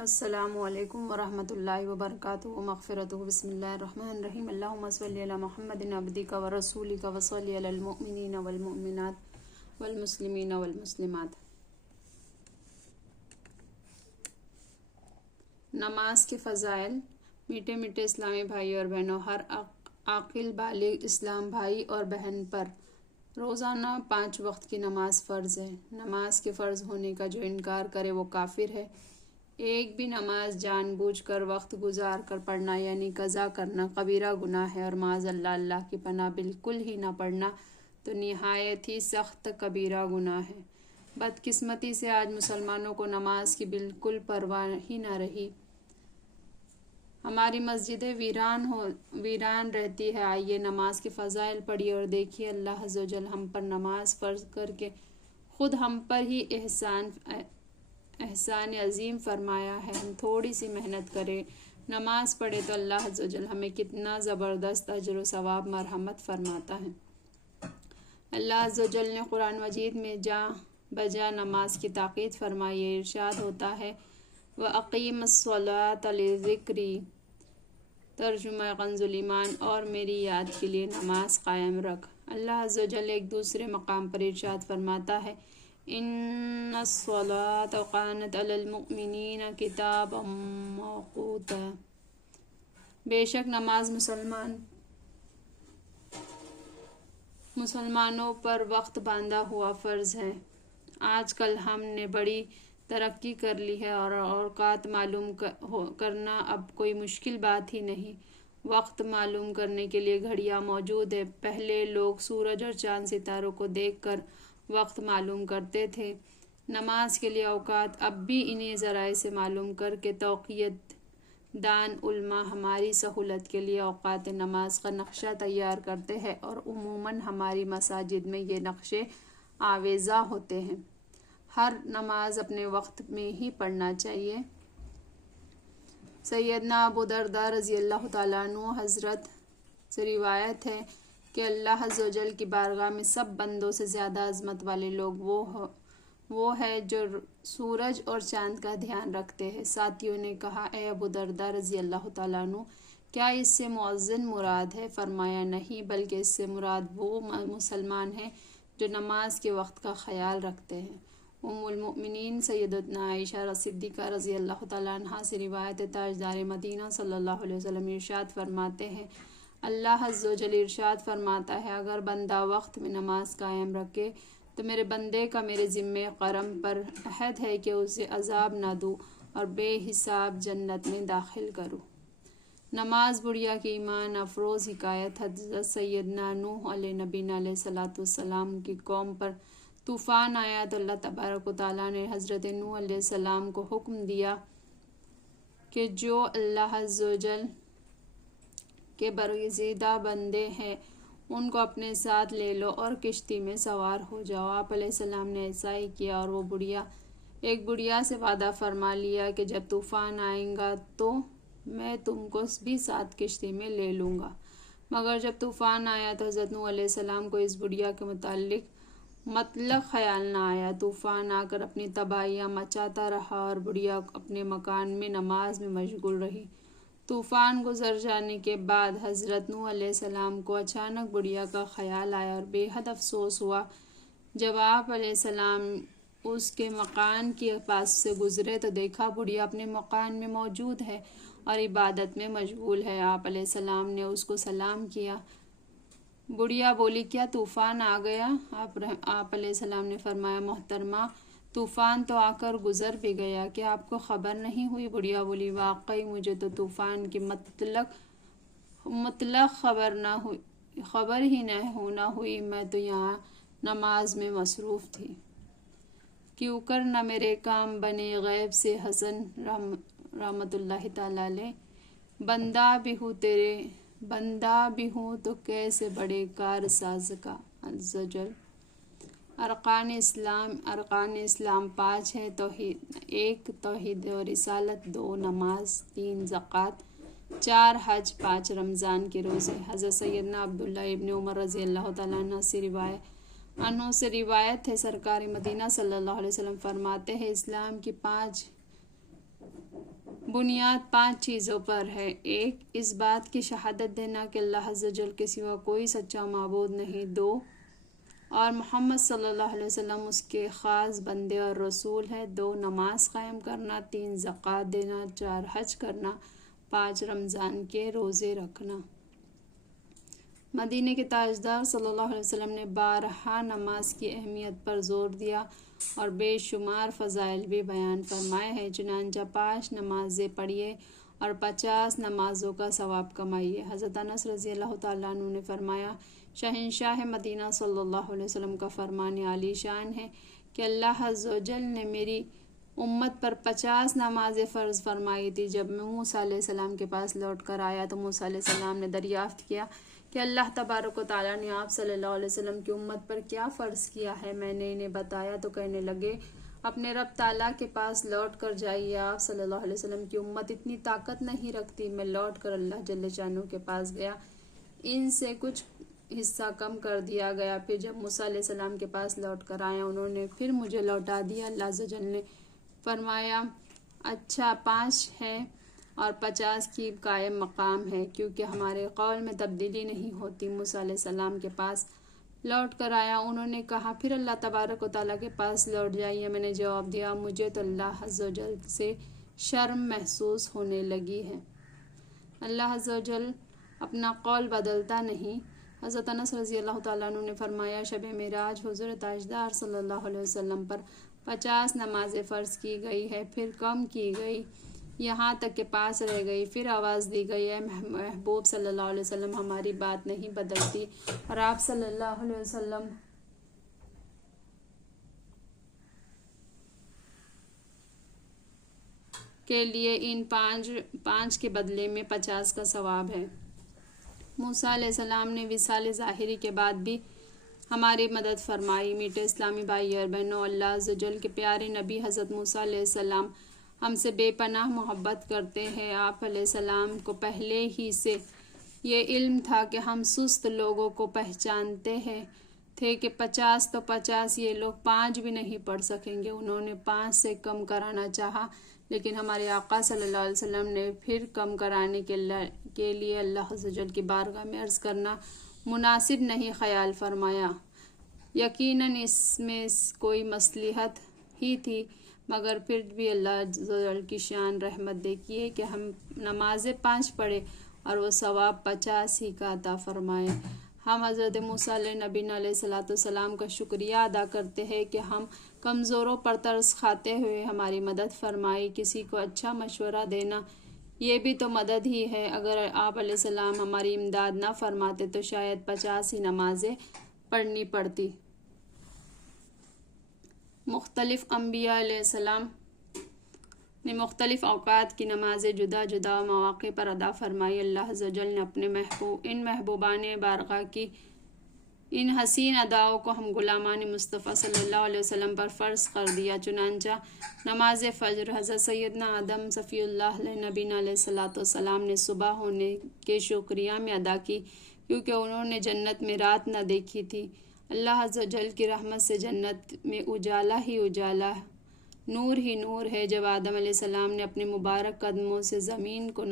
السلام علیکم ورحمۃ اللہ وبرکاتہ مغفرتہ بسم اللہ الرحمن الرحیم اللہم صلی علی محمد عبدک ورسولک وصلی علی المؤمنین والمؤمنات والمسلمین والمسلمات۔ نماز کے فضائل۔ میٹھے میٹھے اسلامی بھائی اور بہنوں، ہر عاقل بالغ اسلام بھائی اور بہن پر روزانہ 5 وقت کی نماز فرض ہے۔ نماز کے فرض ہونے کا جو انکار کرے وہ کافر ہے۔ ایک بھی نماز جان بوجھ کر وقت گزار کر پڑھنا یعنی قضا کرنا کبیرہ گناہ ہے، اور معاذ اللہ کی پناہ بالکل ہی نہ پڑھنا تو نہایت ہی سخت کبیرہ گناہ ہے۔ بدقسمتی سے آج مسلمانوں کو نماز کی بالکل پرواہ ہی نہ رہی۔ ہماری مسجدیں ویران رہتی ہے۔ آئیے نماز کے فضائل پڑھیے اور دیکھیے اللہ عز و جل ہم پر نماز فرض کر کے خود ہم پر ہی احسان عظیم فرمایا ہے۔ ہم تھوڑی سی محنت کریں، نماز پڑھے تو اللہ عز و جل ہمیں کتنا زبردست اجر و ثواب مرحمت فرماتا ہے۔ اللہ عز و جل نے قرآن مجید میں جا بجا نماز کی تاکید فرمائی ہے۔ ارشاد ہوتا ہے وَأَقِیمِ الصَّلَاةَ لِذِکْرِی، ترجمہ کنز ایمان، اور میری یاد کے لیے نماز قائم رکھ۔ اللہ عز و جل ایک دوسرے مقام پر ارشاد فرماتا ہے ان الصلاۃ کانت علی المؤمنین کتابا موقوتا، بے شک نماز مسلمانوں پر وقت باندھا ہوا فرض ہے۔ آج کل ہم نے بڑی ترقی کر لی ہے اور اوقات معلوم کرنا اب کوئی مشکل بات ہی نہیں۔ وقت معلوم کرنے کے لیے گھڑیاں موجود ہیں۔ پہلے لوگ سورج اور چاند ستاروں کو دیکھ کر وقت معلوم کرتے تھے۔ نماز کے لیے اوقات اب بھی انہی ذرائع سے معلوم کر کے توقیت دان علماء ہماری سہولت کے لیے اوقات نماز کا نقشہ تیار کرتے ہیں، اور عموماً ہماری مساجد میں یہ نقشے آویزاں ہوتے ہیں۔ ہر نماز اپنے وقت میں ہی پڑھنا چاہیے۔ سیدنا ابو درداء رضی اللہ تعالیٰ عنہ حضرت سے روایت ہے کہ اللہ عز و جل کی بارگاہ میں سب بندوں سے زیادہ عظمت والے لوگ وہ ہے جو سورج اور چاند کا دھیان رکھتے ہیں۔ ساتھیوں نے کہا اے ابو درداء رضی اللہ تعالیٰ عنہ، کیا اس سے مؤذن مراد ہے؟ فرمایا نہیں، بلکہ اس سے مراد وہ مسلمان ہیں جو نماز کے وقت کا خیال رکھتے ہیں۔ ام المؤمنین سیدتنا عائشہ صدیقہ رضی اللہ تعالیٰ عنہا سے روایت ہے، تاجدار مدینہ صلی اللہ علیہ وسلم ارشاد فرماتے ہیں اللہ عز و جل ارشاد فرماتا ہے اگر بندہ وقت میں نماز قائم رکھے تو میرے بندے کا میرے ذمہ کرم پر عہد ہے کہ اسے عذاب نہ دوں اور بے حساب جنت میں داخل کروں۔ نماز بڑھیا کی ایمان افروز حکایت۔ حضرت سیدنا نوح علیہ نبینا علیہ الصلوۃ والسلام کی قوم پر طوفان آیا تو اللہ تبارک و تعالیٰ نے حضرت نوح علیہ السلام کو حکم دیا کہ جو اللہ عز و جل کے برگزیدہ بندے ہیں ان کو اپنے ساتھ لے لو اور کشتی میں سوار ہو جاؤ۔ آپ علیہ السلام نے ایسا ہی کیا، اور وہ ایک بڑھیا سے وعدہ فرما لیا کہ جب طوفان آئے گا تو میں تم کو بھی ساتھ کشتی میں لے لوں گا۔ مگر جب طوفان آیا تو حضرت نوح علیہ السلام کو اس بڑھیا کے مطلق خیال نہ آیا۔ طوفان آ کر اپنی تباہیاں مچاتا رہا اور بڑھیا اپنے مکان میں نماز میں مشغول رہی۔ طوفان گزر جانے کے بعد حضرت نوح علیہ السلام کو اچانک بڑھیا کا خیال آیا اور بے حد افسوس ہوا۔ جب آپ علیہ السلام اس کے مکان کے پاس سے گزرے تو دیکھا بڑھیا اپنے مکان میں موجود ہے اور عبادت میں مشغول ہے۔ آپ علیہ السلام نے اس کو سلام کیا۔ بڑھیا بولی کیا طوفان آ گیا؟ آپ علیہ السلام نے فرمایا محترمہ طوفان تو آ کر گزر بھی گیا، کیا آپ کو خبر نہیں ہوئی؟ بڑھیا بولی واقعی مجھے تو طوفان کی مطلق خبر ہی نہ ہوئی، میں تو یہاں نماز میں مصروف تھی۔ کیوں کر نہ میرے کام بنے غیب سے حسن رحمت اللہ تعالیٰ علیہ، بندہ بھی ہوں تو کیسے بڑے کار ساز کا عز و جل۔ ارکان اسلام 5 ہیں، 1 توحید و رسالت، 2 نماز، 3 زکوٰۃ، 4 حج، 5 رمضان کے روزے۔ حضرت سیدنا عبداللہ ابن عمر رضی اللہ تعالیٰ عنہ سے روایت ہے سرکار مدینہ صلی اللہ علیہ وسلم فرماتے ہیں اسلام کی 5 بنیاد 5 چیزوں پر ہے۔ 1، اس بات کی شہادت دینا کہ اللہ عز و جل کے سوا کوئی سچا معبود نہیں۔ 2، اور محمد صلی اللہ علیہ وسلم اس کے خاص بندے اور رسول ہیں۔ 2، نماز قائم کرنا۔ 3، زکوٰۃ دینا۔ 4، حج کرنا۔ 5، رمضان کے روزے رکھنا۔ مدینہ کے تاجدار صلی اللہ علیہ وسلم نے بارہا نماز کی اہمیت پر زور دیا اور بے شمار فضائل بھی بیان فرمائے ہیں۔ چنانچہ 5 نمازیں پڑھیے اور 50 نمازوں کا ثواب کمائیے۔ حضرت انس رضی اللہ تعالیٰ عنہ نے فرمایا، شہنشاہ مدینہ صلی اللہ علیہ وسلم کا فرمان عالی شان ہے کہ اللہ عز و جل نے میری امت پر 50 نمازیں فرض فرمائی تھی۔ جب میں موسیٰ علیہ السلام کے پاس لوٹ کر آیا تو موسیٰ علیہ السلام نے دریافت کیا کہ اللہ تبارک و تعالیٰ نے آپ صلی اللہ علیہ وسلم کی امت پر کیا فرض کیا ہے؟ میں نے انہیں بتایا تو کہنے لگے، اپنے رب تعالیٰ کے پاس لوٹ کر جائیے، آپ صلی اللہ علیہ وسلم کی امت اتنی طاقت نہیں رکھتی۔ میں لوٹ کر اللہ جل شانہ کے پاس گیا، ان سے کچھ حصہ کم کر دیا گیا۔ پھر جب موسیٰ علیہ السلام کے پاس لوٹ کر آیا، انہوں نے پھر مجھے لوٹا دیا۔ اللہ عز و جل نے فرمایا، اچھا 5 ہے اور 50 کی قائم مقام ہے، کیونکہ ہمارے قول میں تبدیلی نہیں ہوتی۔ موسیٰ علیہ السلام کے پاس لوٹ کر آیا، انہوں نے کہا پھر اللہ تبارک و تعالیٰ کے پاس لوٹ جائیے۔ میں نے جواب دیا، مجھے تو اللہ عز و جل سے شرم محسوس ہونے لگی ہے۔ اللہ عز و جل اپنا قول بدلتا نہیں۔ حضرت انس رضی اللہ تعالیٰ عنہ نے فرمایا، شب معراج حضور تاجدار صلی اللہ علیہ وسلم پر 50 نمازیں فرض کی گئی ہے، پھر کم کی گئی، یہاں تک کہ 5 رہ گئی۔ پھر آواز دی گئی، اے محبوب صلی اللہ علیہ وسلم، ہماری بات نہیں بدلتی، اور آپ صلی اللہ علیہ وسلم کے لیے ان 5 کے بدلے میں 50 کا ثواب ہے۔ موسیٰ علیہ السلام نے وصال ظاہری کے بعد بھی ہماری مدد فرمائی۔ میٹھے اسلامی بھائی اور بہنوں، اللہ عز و جل کے پیارے نبی حضرت موسیٰ علیہ السلام ہم سے بے پناہ محبت کرتے ہیں۔ آپ علیہ السلام کو پہلے ہی سے یہ علم تھا کہ ہم سست لوگوں کو پہچانتے تھے کہ 50 تو 50، یہ لوگ 5 بھی نہیں پڑھ سکیں گے۔ انہوں نے 5 سے کم کرانا چاہا، لیکن ہمارے آقا صلی اللہ علیہ وسلم نے پھر کم کرانے کے لیے اللہ عز و جل کی بارگاہ میں عرض کرنا مناسب نہیں خیال فرمایا۔ یقیناً اس میں کوئی مصلحت ہی تھی، مگر پھر بھی اللہ عز و جل کی شان رحمت دیکھیے کہ ہم نمازیں 5 پڑھے اور وہ ثواب 50 ہی کا عطا فرمائے۔ ہم حضرت موسیٰ علیہ نبی علیہ السلام کا شکریہ ادا کرتے ہیں کہ ہم کمزوروں پر ترس کھاتے ہوئے ہماری مدد فرمائی۔ کسی کو اچھا مشورہ دینا یہ بھی تو مدد ہی ہے۔ اگر آپ علیہ السلام ہماری امداد نہ فرماتے تو شاید 50 ہی نمازیں پڑھنی پڑتی۔ مختلف انبیاء علیہ السلام نے مختلف اوقات کی نمازیں جدا جدا مواقع پر ادا فرمائی۔ اللہ عز و جل نے اپنے ان محبوبان بارگاہ کی ان حسین اداؤں کو ہم غلامان مصطفیٰ صلی اللہ علیہ وسلم پر فرض کر دیا۔ چنانچہ نماز فجر حضرت سیدنا آدم صفی اللہ علیہ نبی علیہ السلام نے صبح ہونے کے شکریہ میں ادا کی، کیونکہ انہوں نے جنت میں رات نہ دیکھی تھی۔ اللہ عز و جل کی رحمت سے جنت میں اجالا ہی اجالا، نور ہی نور ہے۔ جب آدم علیہ السلام نے اپنے مبارک قدموں سے زمین کو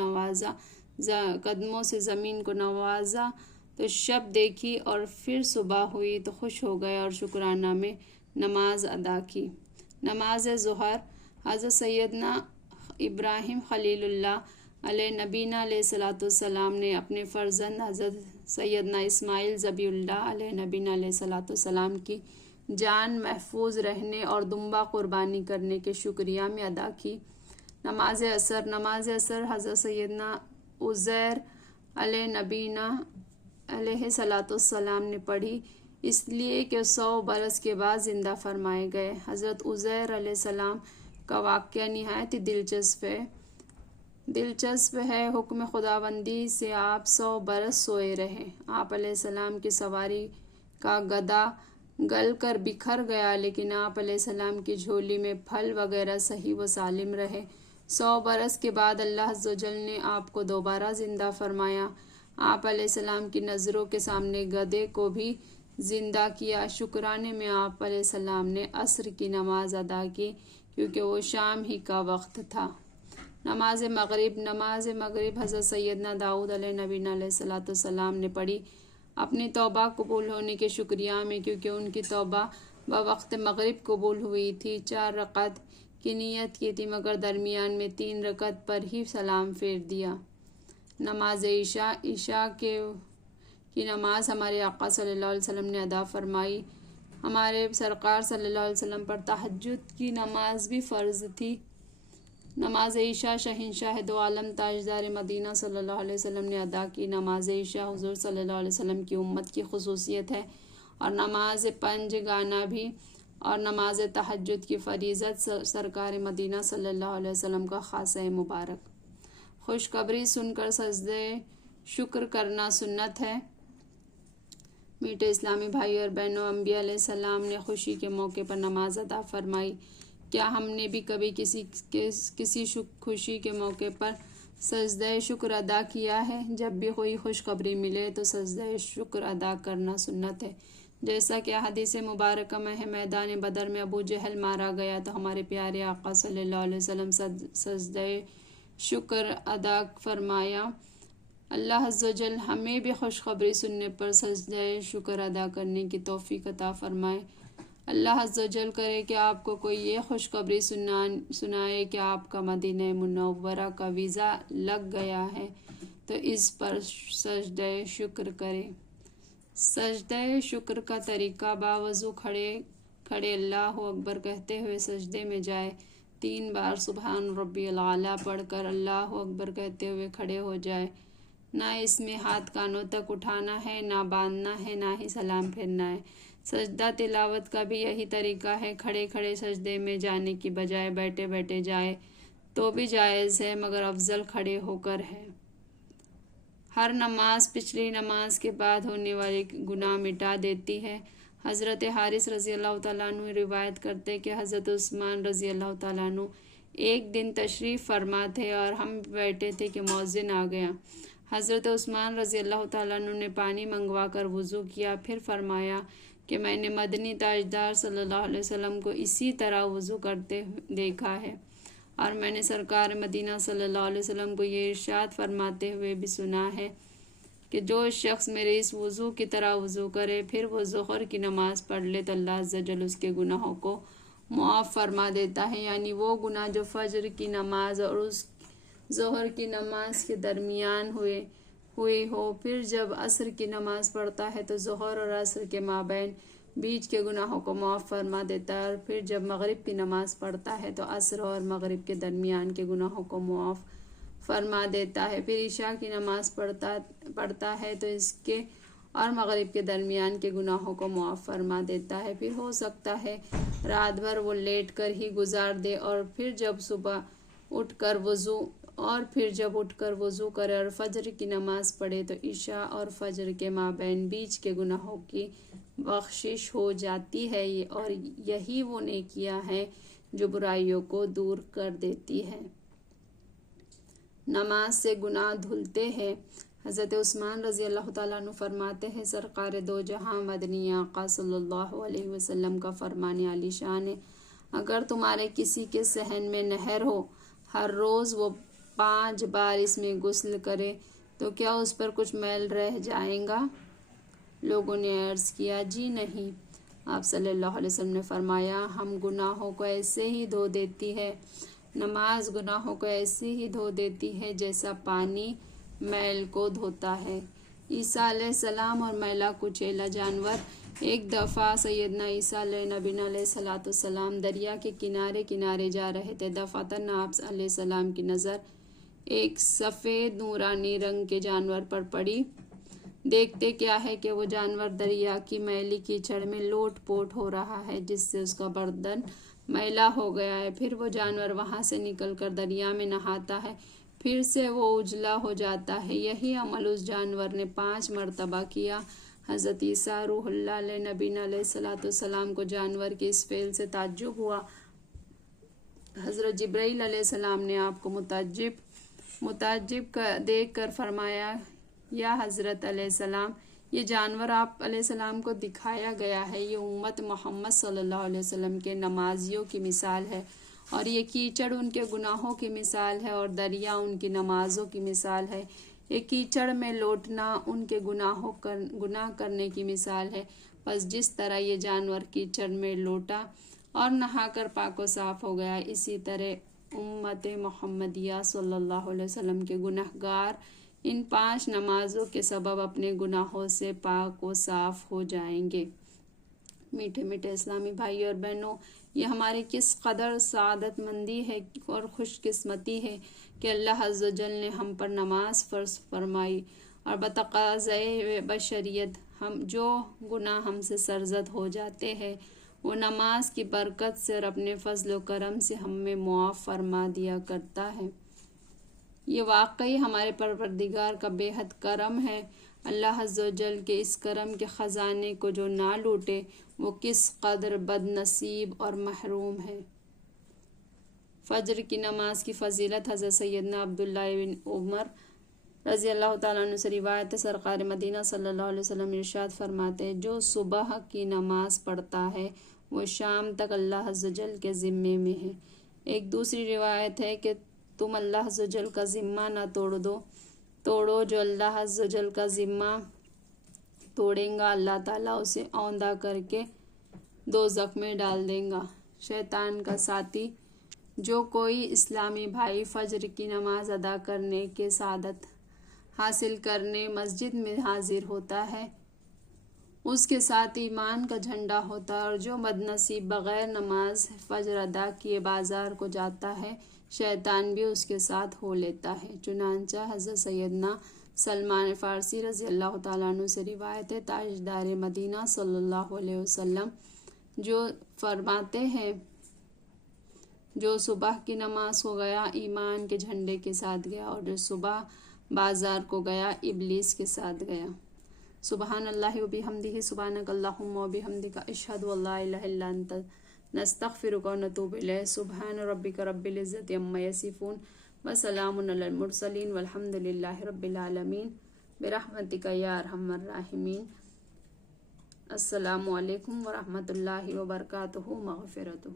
نوازا تو شب دیکھی، اور پھر صبح ہوئی تو خوش ہو گئے اور شکرانہ میں نماز ادا کی۔ نماز ظہر حضرت سیدنا ابراہیم خلیل اللہ علیہ نبینا علیہ السلام نے اپنے فرزند حضرت سیدنا اسماعیل ذبیح اللہ علیہ نبینا علیہ السلام کی جان محفوظ رہنے اور دمبا قربانی کرنے کے شکریہ میں ادا کی۔ نماز عصر حضرت سیدنا عزیر علیہ نبینا علیہ السلام نے پڑھی، اس لیے کہ 100 برس کے بعد زندہ فرمائے گئے۔ حضرت عزیر علیہ السلام کا واقعہ نہایت ہی دلچسپ ہے۔ حکم خداوندی سے آپ 100 برس سوئے رہے۔ آپ علیہ السلام کی سواری کا گدا گل کر بکھر گیا، لیکن آپ علیہ السلام کی جھولی میں پھل وغیرہ صحیح و سالم رہے۔ 100 برس کے بعد اللہ عز و جل نے آپ کو دوبارہ زندہ فرمایا۔ آپ علیہ السلام کی نظروں کے سامنے گدھے کو بھی زندہ کیا۔ شکرانے میں آپ علیہ السلام نے عصر کی نماز ادا کی، کیونکہ وہ شام ہی کا وقت تھا۔ نماز مغرب حضرت سیدنا داؤد علیہ نبینا علیہ الصلوۃ والسلام نے پڑھی اپنی توبہ قبول ہونے کے شکریہ میں، کیونکہ ان کی توبہ بوقت مغرب قبول ہوئی تھی۔ 4 رکعت کی نیت کی تھی، مگر درمیان میں 3 رکعت پر ہی سلام پھیر دیا۔ نماز عشاء کی نماز ہمارے آقا صلی اللہ علیہ وسلم نے ادا فرمائی۔ ہمارے سرکار صلی اللہ علیہ وسلم پر تہجد کی نماز بھی فرض تھی۔ نماز عشاء شہنشاہ دو عالم تاجدار مدینہ صلی اللہ علیہ وسلم نے ادا کی۔ نماز عشاء حضور صلی اللہ علیہ وسلم کی امت کی خصوصیت ہے، اور نماز پنج گانا بھی اور نماز تہجد کی فریضت سرکار مدینہ صلی اللہ علیہ وسلم کا خاصہ مبارک۔ خوشخبری سن کر سجدہ شکر کرنا سنت ہے۔ میٹھے اسلامی بھائی اور بہنوں، انبیاء علیہ السلام نے خوشی کے موقع پر نماز ادا فرمائی۔ کیا ہم نے بھی کبھی کسی خوشی کے موقع پر سجدہ شکر ادا کیا ہے؟ جب بھی کوئی خوشخبری ملے تو سجدہ شکر ادا کرنا سنت ہے۔ جیسا کہ حدیث مبارکہ میں ہے، میدان بدر میں ابو جہل مارا گیا تو ہمارے پیارے آقا صلی اللہ علیہ وسلم سجدہ شکر ادا فرمایا۔ اللہ عز و جل ہمیں بھی خوشخبری سننے پر سجدہ شکر ادا کرنے کی توفیق عطا فرمائے۔ اللہ عز و جل کرے کہ آپ کو کوئی یہ خوشخبری سنائے کہ آپ کا مدینہ منورہ کا ویزا لگ گیا ہے تو اس پر سجدہ شکر کرے۔ سجدہ شکر کا طریقہ: باوضو کھڑے اللہ اکبر کہتے ہوئے سجدے میں جائے، 3 بار سبحان ربی الاعلیٰ پڑھ کر اللہ اکبر کہتے ہوئے کھڑے ہو جائے۔ نہ اس میں ہاتھ کانوں تک اٹھانا ہے، نہ باندھنا ہے، نہ ہی سلام پھیرنا ہے۔ سجدہ تلاوت کا بھی یہی طریقہ ہے، کھڑے سجدے میں جانے کی بجائے بیٹھے جائے تو بھی جائز ہے، مگر افضل کھڑے ہو کر ہے۔ ہر نماز پچھلی نماز کے بعد ہونے والے گناہ مٹا دیتی ہے۔ حضرت حارث رضی اللہ تعالیٰ عنہ روایت کرتے کہ حضرت عثمان رضی اللہ تعالیٰ عنہ ایک دن تشریف فرما تھے اور ہم بیٹھے تھے کہ مؤذن آ گیا۔ حضرت عثمان رضی اللہ تعالیٰ عنہ نے پانی منگوا کر وضو کیا، پھر فرمایا کہ میں نے مدنی تاجدار صلی اللہ علیہ وسلم کو اسی طرح وضو کرتے دیکھا ہے، اور میں نے سرکار مدینہ صلی اللہ علیہ وسلم کو یہ ارشاد فرماتے ہوئے بھی سنا ہے کہ جو شخص میرے اس وضو کی طرح وضو کرے پھر وہ ظہر کی نماز پڑھ لے تو اللہ عز و جل اس کے گناہوں کو معاف فرما دیتا ہے، یعنی وہ گناہ جو فجر کی نماز اور اس ظہر کی نماز کے درمیان ہوئی ہو، پھر جب عصر کی نماز پڑھتا ہے تو ظہر اور عصر کے مابین بیچ کے گناہوں کو معاف فرما دیتا ہے، اور پھر جب مغرب کی نماز پڑھتا ہے تو عصر اور مغرب کے درمیان کے گناہوں کو معاف فرما دیتا ہے، پھر عشاء کی نماز پڑھتا ہے تو اس کے اور مغرب کے درمیان کے گناہوں کو معاف فرما دیتا ہے۔ پھر ہو سکتا ہے رات بھر وہ لیٹ کر ہی گزار دے، اور پھر جب اٹھ کر وضو کرے اور فجر کی نماز پڑھے تو عشاء اور فجر کے مابین بیچ کے گناہوں کی بخشش ہو جاتی ہے، اور یہی وہ نیکیاں ہیں جو برائیوں کو دور کر دیتی ہے۔ نماز سے گناہ دھلتے ہیں۔ حضرت عثمان رضی اللہ تعالیٰ عنہ فرماتے ہیں، سرکار دو جہاں مدنی آقا صلی اللہ علیہ وسلم کا فرمان عالی شان ہے، اگر تمہارے کسی کے صحن میں نہر ہو، ہر روز وہ 5 بار اس میں غسل کرے تو کیا اس پر کچھ میل رہ جائیں گا؟ لوگوں نے عرض کیا، جی نہیں۔ آپ صلی اللہ علیہ وسلم نے فرمایا، ہم گناہوں کو ایسے ہی دھو دیتی ہے، نماز گناہوں کو ایسے ہی دھو دیتی ہے جیسا پانی میل کو دھوتا ہے۔ عیسیٰ علیہ السلام اور میلا کچیلا جانور۔ ایک دفعہ سیدنا عیسیٰ علیہ نبینا علیہ السلام دریا کے کنارے جا رہے تھے۔ دفعتاً آپ علیہ السلام کی نظر ایک سفید نورانی رنگ کے جانور پر پڑی۔ دیکھتے کیا ہے کہ وہ جانور دریا کی میلی کیچڑ میں لوٹ پوٹ ہو رہا ہے، جس سے اس کا بدن میلا ہو گیا ہے۔ پھر وہ جانور وہاں سے نکل کر دریا میں نہاتا ہے، پھر سے وہ اجلا ہو جاتا ہے۔ یہی عمل اس جانور نے 5 مرتبہ کیا۔ حضرت عیسیٰ روح اللہ علیہ نبینا علیہ السلام کو جانور کے اس فعل سے تعجب ہوا۔ حضرت جبرائیل علیہ السلام نے آپ کو متعجب دیکھ کر فرمایا، یا حضرت علیہ السلام، یہ جانور آپ علیہ السلام کو دکھایا گیا ہے، یہ امت محمد صلی اللہ علیہ وسلم کے نمازیوں کی مثال ہے، اور یہ کیچڑ ان کے گناہوں کی مثال ہے اور دریا ان کی نمازوں کی مثال ہے۔ یہ کیچڑ میں لوٹنا ان کے گناہ کرنے کی مثال ہے۔ بس جس طرح یہ جانور کیچڑ میں لوٹا اور نہا کر پاک و صاف ہو گیا، اسی طرح امت محمدیہ صلی اللہ علیہ وسلم کے گناہ گار ان 5 نمازوں کے سبب اپنے گناہوں سے پاک و صاف ہو جائیں گے۔ میٹھے میٹھے اسلامی بھائی اور بہنوں، یہ ہماری کس قدر سعادت مندی ہے اور خوش قسمتی ہے کہ اللہ عز و جل نے ہم پر نماز فرض فرمائی، اور بتقاضۂ بشریت جو گناہ ہم سے سرزد ہو جاتے ہیں وہ نماز کی برکت سے اور اپنے فضل و کرم سے ہم میں معاف فرما دیا کرتا ہے۔ یہ واقعی ہمارے پروردگار کا بے حد کرم ہے۔ اللہ عز و جل کے اس کرم کے خزانے کو جو نہ لوٹے وہ کس قدر بد نصیب اور محروم ہے۔ فجر کی نماز کی فضیلت حضرت سیدنا عبداللہ بن عمر رضی اللہ تعالیٰ عنہ سے روایت ہے، سرکار مدینہ صلی اللہ علیہ وسلم ارشاد فرماتے ہیں، جو صبح کی نماز پڑھتا ہے وہ شام تک اللہ عز و جل کے ذمے میں ہے۔ ایک دوسری روایت ہے کہ تم اللہ عز و جل کا ذمہ نہ توڑو، جو اللہ عز و جل کا ذمہ توڑیں گا اللہ تعالیٰ اسے اوندا کر کے دوزخ میں ڈال دیں گا۔ شیطان کا ساتھی، جو کوئی اسلامی بھائی فجر کی نماز ادا کرنے کے سعادت حاصل کرنے مسجد میں حاضر ہوتا ہے، اس کے ساتھ ایمان کا جھنڈا ہوتا ہے، اور جو بدنصیب بغیر نماز فجر ادا کیے بازار کو جاتا ہے، شیطان بھی اس کے ساتھ ہو لیتا ہے۔ چنانچہ حضرت سیدنا سلمان فارسی رضی اللہ تعالیٰ عنہ سے روایت ہے، تاجدار مدینہ صلی اللہ علیہ وسلم جو فرماتے ہیں، جو صبح کی نماز کو گیا ایمان کے جھنڈے کے ساتھ گیا، اور جو صبح بازار کو گیا ابلیس کے ساتھ گیا۔ سبحان اللہ و بحمدہ، سبحانک اللہم و بحمدک، اشہد ان لا الہ الا انت، نستغفرک و نتوب الیک۔ سبحان ربک رب العزت عما یصفون وسلام علی المرسلین والحمد للہ رب العالمین برحمتک یا ارحم الراحمین۔ السلام علیکم ورحمۃ اللہ وبرکاتہ، مغفرتہ۔